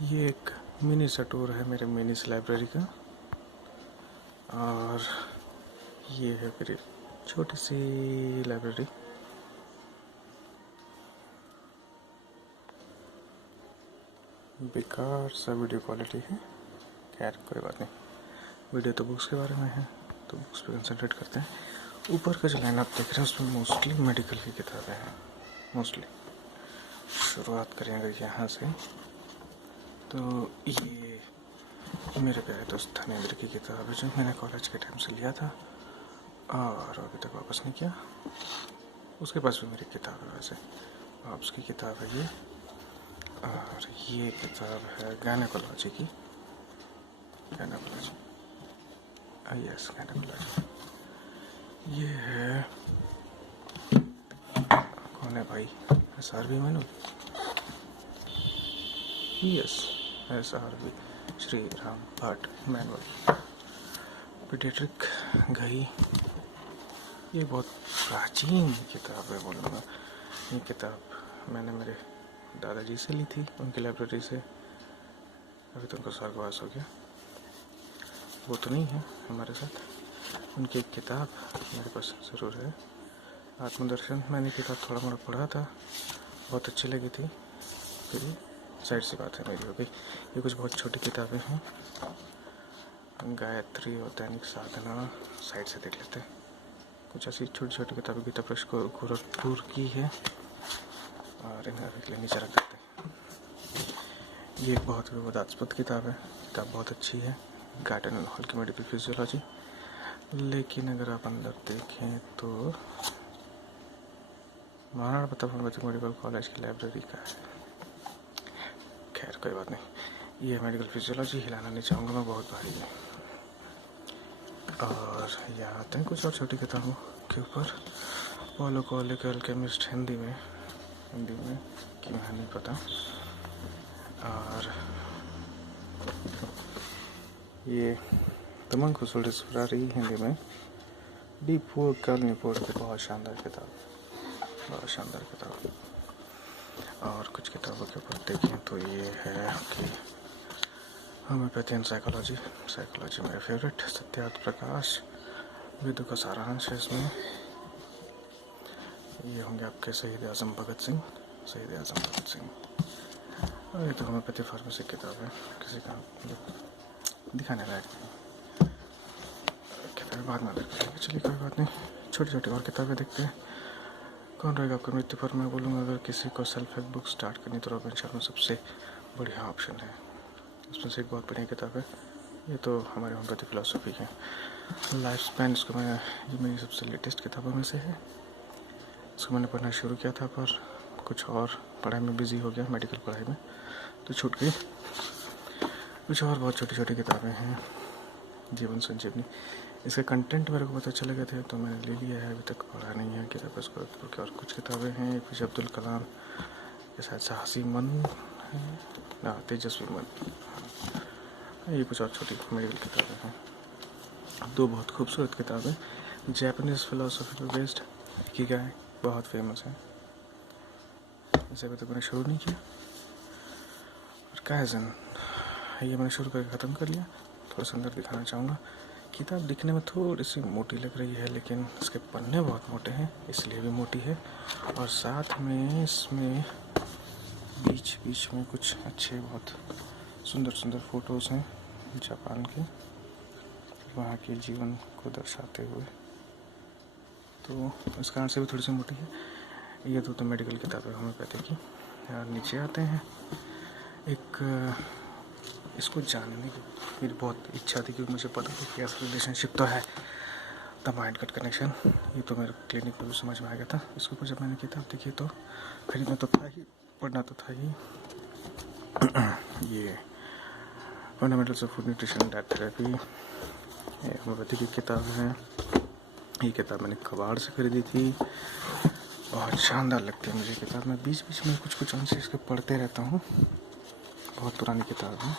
ये एक मिनी सा टूर है मेरे मिनीस लाइब्रेरी का। और ये है मेरी छोटी सी लाइब्रेरी। बेकार सा वीडियो क्वालिटी है, खैर कोई बात नहीं। वीडियो तो बुक्स के बारे में है तो बुक्स पे कंसंट्रेट करते हैं। ऊपर का जो लाइन आप देख रहे हैं उसमें मोस्टली मेडिकल की किताबें हैं। मोस्टली शुरुआत करें अगर यहाँ से, तो ये मेरे प्यारे दोस्त धनेंद्र की किताब है जो मैंने कॉलेज के टाइम से लिया था और अभी तक वापस नहीं किया। उसके पास भी मेरी किताब है, वैसे ऑप्स की किताब है ये। और ये किताब है गायनेकोलॉजी की, गायनेकोलॉजी, यस गायनेकोलॉजी। ये है कौन है भाई, SRV manual, yes SRV Shri Ram Bhatt manual paediatric Ghai. ये बहुत प्राचीन किताब है बोलूँगा। ये किताब मैंने मेरे दादाजी से ली थी, उनकी लाइब्रेरी से। अभी तो उनका स्वर्गवास हो गया, वो तो नहीं है हमारे साथ। उनकी एक किताब मेरे पास ज़रूर है, आत्मदर्शन। मैंने किताब थोड़ा मोड़ा पढ़ा था, बहुत अच्छी लगी थी, फिर साइड सी बात है मेरी हो गई। ये कुछ बहुत छोटी किताबें हैं, गायत्री और दैनिक साधना साइड से देख लेते हैं। कुछ ऐसी छोटी छोटी किताबें गीता प्रेस गोरखपुर की है और इन्हें अभी के लिए नीचे रख देते हैं। ये एक बहुत विवादास्पद किताब है, किताब बहुत अच्छी है, गार्डन एंड हॉल की मेडिकल फिजियोलॉजी। लेकिन अगर आप अंदर देखें तो महाराणा प्रताप मेडिकल कॉलेज की लाइब्रेरी का है। खैर कोई बात नहीं। ये मेडिकल फिजियोलॉजी, हिलाना नहीं चाहूँगा मैं, बहुत भारी है। और यहाँ आते हैं कुछ और छोटी किताबों के ऊपर। पॉलिटिकल केमिस्ट हिंदी में कि मैं नहीं पता। और ये तमाम खुसूरत फरारी हिंदी में डीप फूड करनी पड़ती, बहुत शानदार किताब, बहुत शानदार किताब। और कुछ किताबों के ऊपर देखें तो ये है कि होम्योपैथी एंड साइकोलॉजी मेरा फेवरेट, सत्यार्थ प्रकाश, वेदों का सारांश है इसमें। ये होंगे आपके शहीद आजम भगत सिंह। और ये तो होम्योपैथी फार्मेसी किताब है, किसी का दिखाने लायक नहीं, किताबें बाद में देखते। चलिए कोई बात नहीं, छोटी छोटी और किताबें देखते हैं। कौन रहेगा आपकी मृत्यु पर? मैं बोलूँगा अगर किसी को सेल्फ हेल्प बुक स्टार्ट करनी तो रॉबिन शर्मा सबसे बढ़िया ऑप्शन है। उसमें से एक बहुत बढ़िया किताब है, ये तो हमारे होम्योपैथी फिलॉसफी है, लाइफ स्पैन। इसको ये मेरी सबसे लेटेस्ट किताबों में से है। इसको मैंने पढ़ना शुरू किया था पर कुछ और पढ़ाई में बिजी हो गया, मेडिकल पढ़ाई में, तो छूट गई। कुछ और बहुत छोटी छोटी किताबें हैं, जीवन संजीवनी। इसके कंटेंट मेरे को पता चले गए थे तो मैंने ले लिया है, अभी तक पढ़ा नहीं है किताब इसको। और कुछ किताबें हैं, APJ अब्दुल कलाम के साथ साहसी मन है ना, तेजस्वी मन। ये कुछ और छोटी मेडिकल किताबें हैं। दो बहुत खूबसूरत किताबें, जापानीज फिलोसफी पर बेस्ड, इकिगाई, बहुत फेमस है। इसे अभी तक मैंने शुरू नहीं किया। और काइज़न, ये मैंने शुरू करके ख़त्म कर लिया। थोड़ा सा अंदर दिखाना चाहूँगा। किताब दिखने में थोड़ी सी मोटी लग रही है, लेकिन इसके पन्ने बहुत मोटे हैं, इसलिए भी मोटी है। और साथ में इसमें बीच बीच में कुछ अच्छे, बहुत सुंदर सुंदर फ़ोटोज़ हैं जापान के, वहाँ के जीवन को दर्शाते हुए, तो इस कारण से भी थोड़ी सी मोटी है। ये तो मेडिकल किताबें होम्योपैथी की। और नीचे आते हैं, एक इसको जानने की मेरी बहुत इच्छा थी क्योंकि मुझे पता था कि ऐसा रिलेशनशिप तो है, द माइंड कट कनेक्शन। ये तो मेरे क्लिनिक में भी समझ में आ गया था। इसके ऊपर जब मैंने किताब देखी तो खरीदना तो था ही, पढ़ना तो था ही। ये fundamentals of food nutrition and diet therapy, ये होम्योपैथी की किताब है। ये किताब मैंने कबाड़ से खरीदी थी, बहुत शानदार लगती है मुझे किताब। मैं बीच बीच में कुछ कुछ अंश इसके पढ़ते रहता हूँ। बहुत पुरानी किताब है,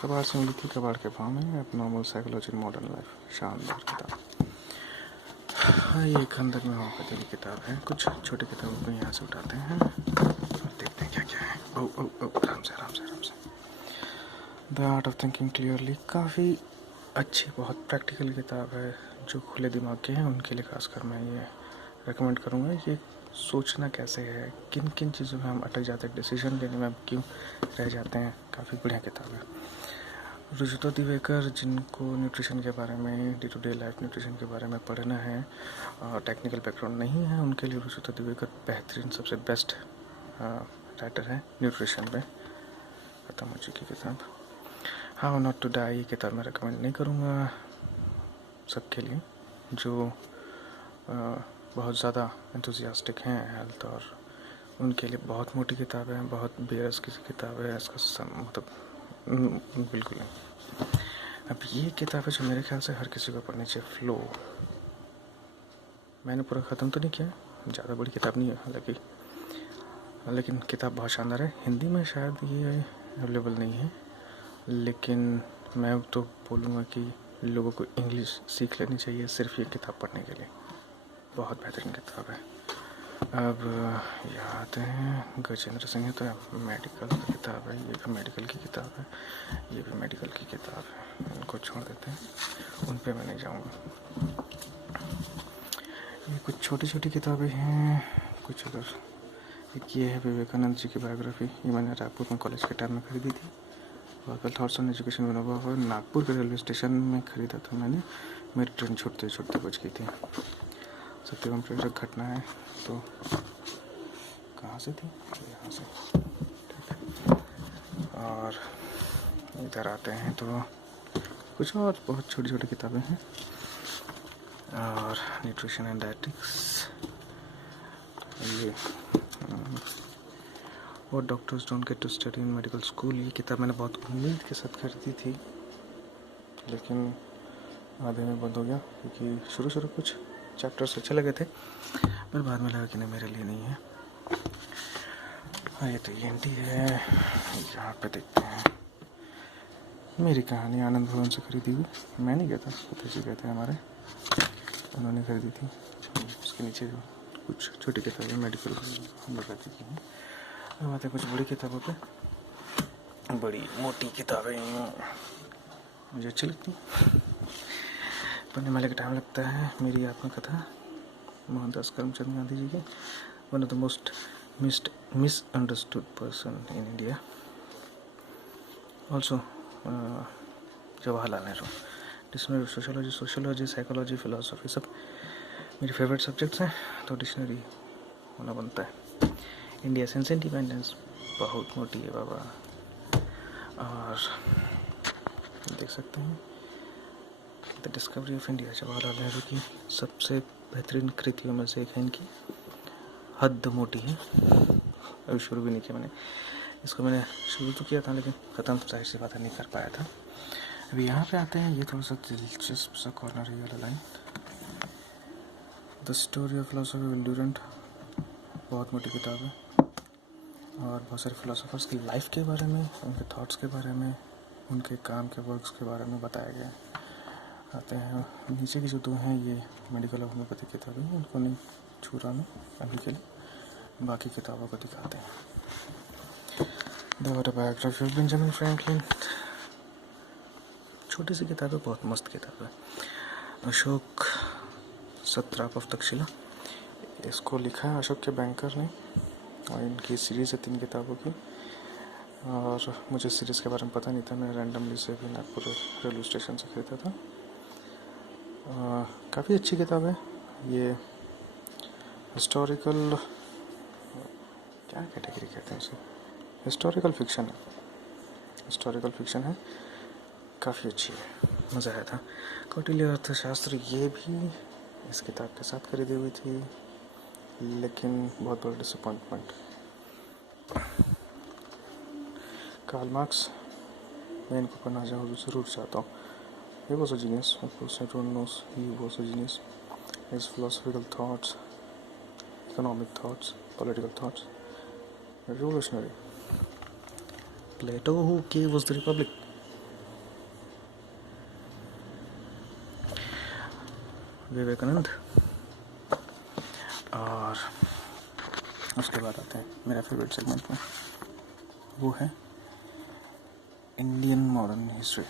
कबाड़ से मिली थी, कबाड़ के भाव में, अब नॉर्मल साइकोलॉजी मॉडर्न लाइफ, शानदार किताब। हाँ, ये खंदक में होम्योपैथी की किताब है। कुछ छोटी किताबों को यहाँ से उठाते हैं और देखते हैं क्या क्या है। आराम से आराम the art of thinking clearly काफ़ी अच्छी, बहुत प्रैक्टिकल किताब है। जो खुले दिमाग के हैं उनके लिए खासकर मैं ये रेकमेंड करूँगा। ये सोचना कैसे है, किन किन चीज़ों में हम अटक जाते हैं, डिसीजन लेने में हम क्यों रह जाते हैं, काफ़ी बढ़िया किताब है। रुजुता दिवेकर, जिनको न्यूट्रिशन के बारे में, day to day life nutrition के बारे में पढ़ना है और टेक्निकल बैकग्राउंड नहीं है, उनके लिए रुजुता दिवेकर बेहतरीन, सबसे बेस्ट राइटर है न्यूट्रिशन पे। खत्म हो चुकी किताब। हाउ नॉट टू डाई, ये किताब मैं रिकमेंड नहीं करूँगा सबके लिए जो बहुत ज़्यादा एंथुजियास्टिक हैं हेल्थ, और उनके लिए बहुत मोटी किताब है, बहुत बेरस की किताब है, इसका मतलब बिल्कुल नहीं। अब ये किताब है जो मेरे ख्याल से हर किसी को पढ़नी चाहिए। फ्लो, मैंने पूरा ख़त्म तो नहीं किया, ज़्यादा बड़ी किताब नहीं है हालांकि, लेकिन किताब बहुत शानदार है। हिंदी में शायद ये अवेलेबल नहीं है, लेकिन मैं तो बोलूँगा कि लोगों को इंग्लिश सीख लेनी चाहिए सिर्फ ये किताब पढ़ने के लिए। बहुत बेहतरीन किताब है। अब यहाँ आते हैं गजेंद्र सिंह, तो मेडिकल की किताब है, ये भी मेडिकल की किताब है, ये भी मेडिकल की किताब है, इनको छोड़ देते हैं, उन पे मैं नहीं जाऊँगा। ये कुछ छोटी छोटी किताबें हैं, कुछ अगर एक ये है विवेकानंद जी की बायोग्राफी, ये मैंने रायपुर में कॉलेज के टाइम में खरीदी थी। वर्कल thoughts on education Vinoba Bhave, Nagpur के रेलवे स्टेशन में ख़रीदा था मैंने, मेरी ट्रेन छूटते छूटते बच गई थी। सत्यम प्रेरक घटना है, तो कहाँ से थी, यहाँ से, और इधर आते हैं तो कुछ और बहुत छोटी छोटी किताबें हैं। और न्यूट्रिशन एंड डाइटिक्स, ये और doctors don't get to study in medical school, ये किताब मैंने बहुत उम्मीद के साथ खरीदी थी, लेकिन आधे में बंद हो गया क्योंकि शुरू कुछ चैप्टर्स अच्छे लगे थे, पर बाद में लगा कि नहीं, मेरे लिए नहीं है। हाँ, ये तो ENT है। यहाँ पे देखते हैं मेरी कहानी, आनंद भवन से खरीदी हुई, मैं नहीं गया था, पिताजी गए थे हमारे, उन्होंने खरीदी थी। उसके नीचे कुछ छोटी किताबें मेडिकल लगा दी हैं। अब आते हैं कुछ बड़ी किताबों पे। बड़ी मोटी किताबें मुझे अच्छी लगती, पढ़ने वाले का टाइम लगता है। मेरी आत्मकथा, मोहनदास करमचंद गांधी जी के, one of the most misunderstood person in India. Also Jawaharlal Nehru. Dictionary sociology, psychology, philosophy सब मेरे फेवरेट सब्जेक्ट्स हैं, तो डिक्शनरी होना बनता है। इंडिया सिंस इंडिपेंडेंस, बहुत मोटी है बाबा। और देख सकते हैं the discovery of India, Jawaharlal Nehru की सबसे बेहतरीन कृतियों में से एक है इनकी। हद मोटी है, अभी शुरू भी नहीं किया मैंने इसको, मैंने शुरू तो किया था लेकिन ख़त्म जाहिर सी बात है नहीं कर पाया था। अभी यहाँ पे आते हैं, ये थोड़ा सा दिलचस्प सा कॉर्नर है वाला line, the story of philosophy Will Durant, बहुत मोटी किताब है और बहुत सारे फिलोसोफर्स की लाइफ के बारे में, उनके थॉट्स के बारे में, उनके काम के वर्क्स के बारे में बताया गया है। आते हैं नीचे की जो दो हैं, ये मेडिकल और होम्योपैथिक किताबें हैं, उनको नहीं छू रहा मैं अभी के लिए, बाकी किताबों को दिखाते हैं। The autobiography of Benjamin Franklin, छोटी सी किताब है, बहुत मस्त किताब है। अशोक सत्राप ऑफ तक्षशिला, इसको लिखा है अशोक के बैंकर ने, और इनकी सीरीज़ है 3 किताबों की। और मुझे सीरीज़ के बारे में पता नहीं था, मैं रैंडमली से भी नागपुर रेलवे स्टेशन से खरीदा था। काफ़ी अच्छी किताब है ये। हिस्टोरिकल, क्या कैटेगरी कहते हैं उसे, हिस्टोरिकल फिक्शन है, काफ़ी अच्छी है, मज़ा आया था। कौटिल्य अर्थशास्त्र, ये भी इस किताब के साथ खरीदी हुई थी, लेकिन बहुत बड़ा डिसअपॉइंटमेंट। कार्ल मार्क्स, मैं इनको पढ़ना ज़रूर चाहता हूँ। He was a genius, of course everyone knows he was a genius. His philosophical thoughts, economic thoughts, political thoughts, revolutionary. Plato, who gave us the Republic. Vivekananda, और उसके बाद आते हैं मेरा फेवरेट सेगमेंट में, वो है Indian modern history,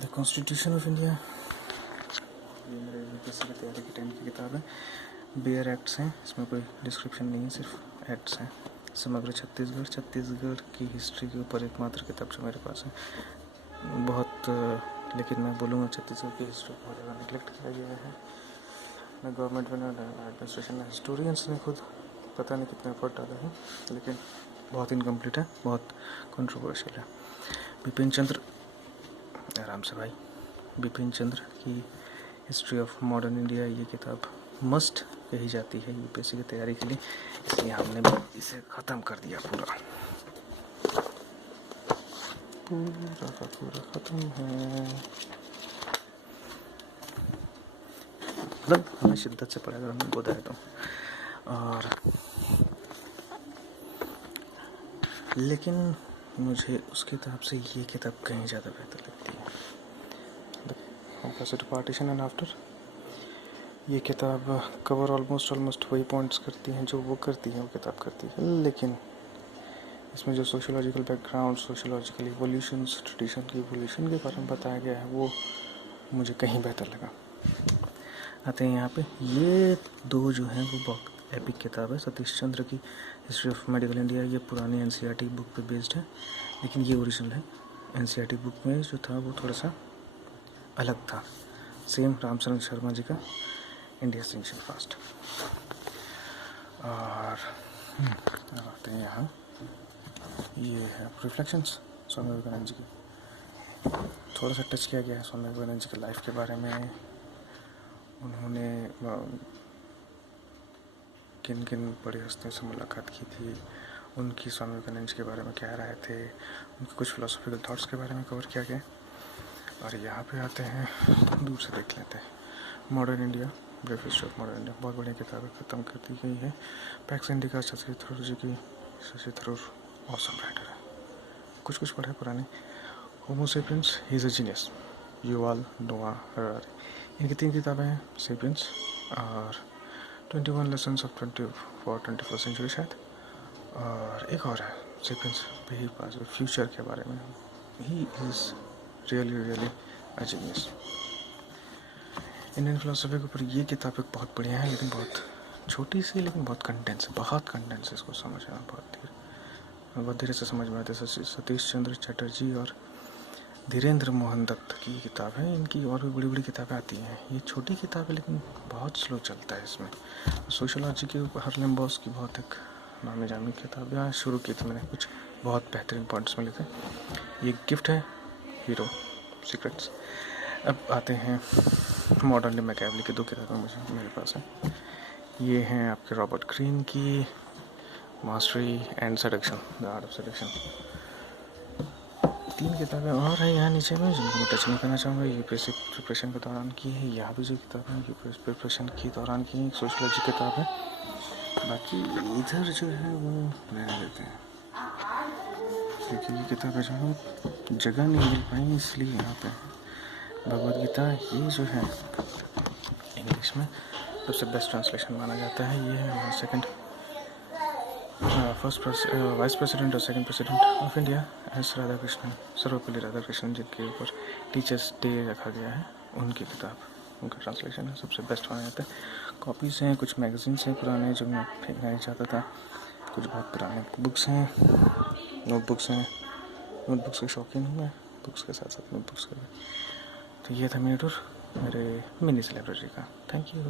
the constitution of India. ये मेरे यूपीएससी की तैयारी के टाइम की किताब है। बेयर एक्ट्स हैं, इसमें कोई डिस्क्रिप्शन नहीं है, सिर्फ एक्ट्स हैं। समग्र छत्तीसगढ़ की हिस्ट्री के ऊपर एकमात्र किताब जो मेरे पास है। बहुत लेकिन मैं बोलूँगा छत्तीसगढ़ की हिस्ट्री बहुत ज़्यादा निगलेक्ट किया गया है, न गवर्नमेंट में, न एडमिनिस्ट्रेशन, न हिस्टोरियंस ने खुद पता नहीं कितना एफर्ट डाला है, लेकिन बहुत इनकम्प्लीट है, बहुत कंट्रोवर्शियल है। बिपिन चंद्र, आराम से भाई, बिपिन चंद्र की हिस्ट्री ऑफ मॉडर्न इंडिया, ये किताब मस्ट कही जाती है यूपीएससी की तैयारी के लिए, इसलिए हमने भी इसे ख़त्म कर दिया। पूरा का पूरा ख़त्म है, मतलब हमें शिद्दत से पढ़ा, अगर हमें बताया तो। और लेकिन मुझे उस किताब से ये किताब कहीं ज़्यादा बेहतर लगती है, द पार्टीशन एंड आफ्टर। ये किताब कवर ऑलमोस्ट वही पॉइंट्स करती हैं जो वो करती है, वो किताब करती है, लेकिन इसमें जो sociological background, sociological evolutions, tradition की इवोल्यूशन के बारे में बताया गया है, वो मुझे कहीं बेहतर लगा। आते हैं यहाँ पे, ये दो जो हैं वो बहुत एपिक किताब है। सतीश चंद्र की हिस्ट्री ऑफ मेडिकल इंडिया, ये पुरानी एनसीईआरटी बुक पे बेस्ड है, लेकिन ये ओरिजिनल है। एनसीईआरटी बुक में जो था वो थोड़ा सा अलग था। सेम रामचरण शर्मा जी का इंडिया एंशिएंट पास्ट। और आते हैं यहाँ, ये है रिफ्लेक्शंस स्वामी विवेकानंद जी की। थोड़ा सा टच किया गया है स्वामी विवेकानंद जी की लाइफ के बारे में, उन्होंने किन किन बड़ी हस्तियों से मुलाकात की थी, उनकी स्वामी विवेकानंद जी के बारे में क्या राय थे, उनके कुछ फिलोसॉफिकल थॉट्स के बारे में कवर किया गया। और यहाँ पे आते हैं, दूर से देख लेते हैं, modern India, brief history of modern India, बहुत बढ़िया किताब ख़त्म कर दी गई है। पैक्स इंडिका शशि थरूर जी की, शशि थरूर ऑसम राइटर है, कुछ पढ़े पुराने। Homo sapiens, he is a genius, Yuval Noah Harari, इनकी 3 किताबें हैं, सेपियंस और 21 लेसन्स ऑफ 21st सेंचुरी शायद, और एक और है सेपियंस भी पास फ्यूचर के बारे में। He is really a genius. Indian philosophy के ऊपर ये किताब एक बहुत बढ़िया है, लेकिन बहुत छोटी सी, लेकिन बहुत कंटेंस है, बहुत कंटेंस है, इसको समझना बहुत धीरे से समझ में आते हैं। सतीश चंद्र चटर्जी और धीरेन्द्र मोहन दत्त की किताब है। इनकी और भी बड़ी किताबें आती हैं, ये छोटी किताब है लेकिन बहुत स्लो चलता है। इसमें सोशियोलॉजी के ऊपर हार्लेम बॉस की बहुत एक नामी जामी किताब यहाँ शुरू की थी मैंने, कुछ बहुत बेहतरीन पॉइंट्स मिले थे। ये गिफ्ट है, हीरो सीक्रेट्स। अब आते हैं मॉडर्न मैकियावेली की 2 किताबें मुझे मेरे पास है। ये हैं आपके रॉबर्ट ग्रीन की mastery and seduction, the art of seduction. 3 किताबें और हैं यहाँ नीचे में, जिनको मैं टच नहीं करना चाहूँगा। यूपीएससी प्रिपरेशन के दौरान की है, यहाँ भी जो किताब है यूपीएससी प्रिपरेशन के दौरान की, एक सोशियोलॉजी किताब है। बाकी इधर जो है वो रहने देते हैं, क्योंकि ये किताबें जो है जगह नहीं मिल पाई, इसलिए यहाँ पे भगवद गीता, ये जो है इंग्लिश में सबसे बेस्ट ट्रांसलेशन माना जाता है। ये है फर्स्ट वाइस प्रेसिडेंट और second president of India S Radhakrishnan, Sarvepalli Radhakrishnan, जिनके ऊपर टीचर्स डे रखा गया है, उनकी किताब, उनका ट्रांसलेशन है, सबसे बेस्ट माना जाता है। कॉपीज़ हैं, कुछ मैगजीन्स हैं पुराने जो मैं फेंकना नहीं चाहता था, कुछ बहुत पुराने बुक्स हैं, नोटबुक्स हैं। नोटबुक्स के शौकीन हूँ मैं, बुक्स के साथ साथ नोटबुक्स का भी। तो ये था मेरा टूर मेरे मिनी लाइब्रेरी का। Thank you.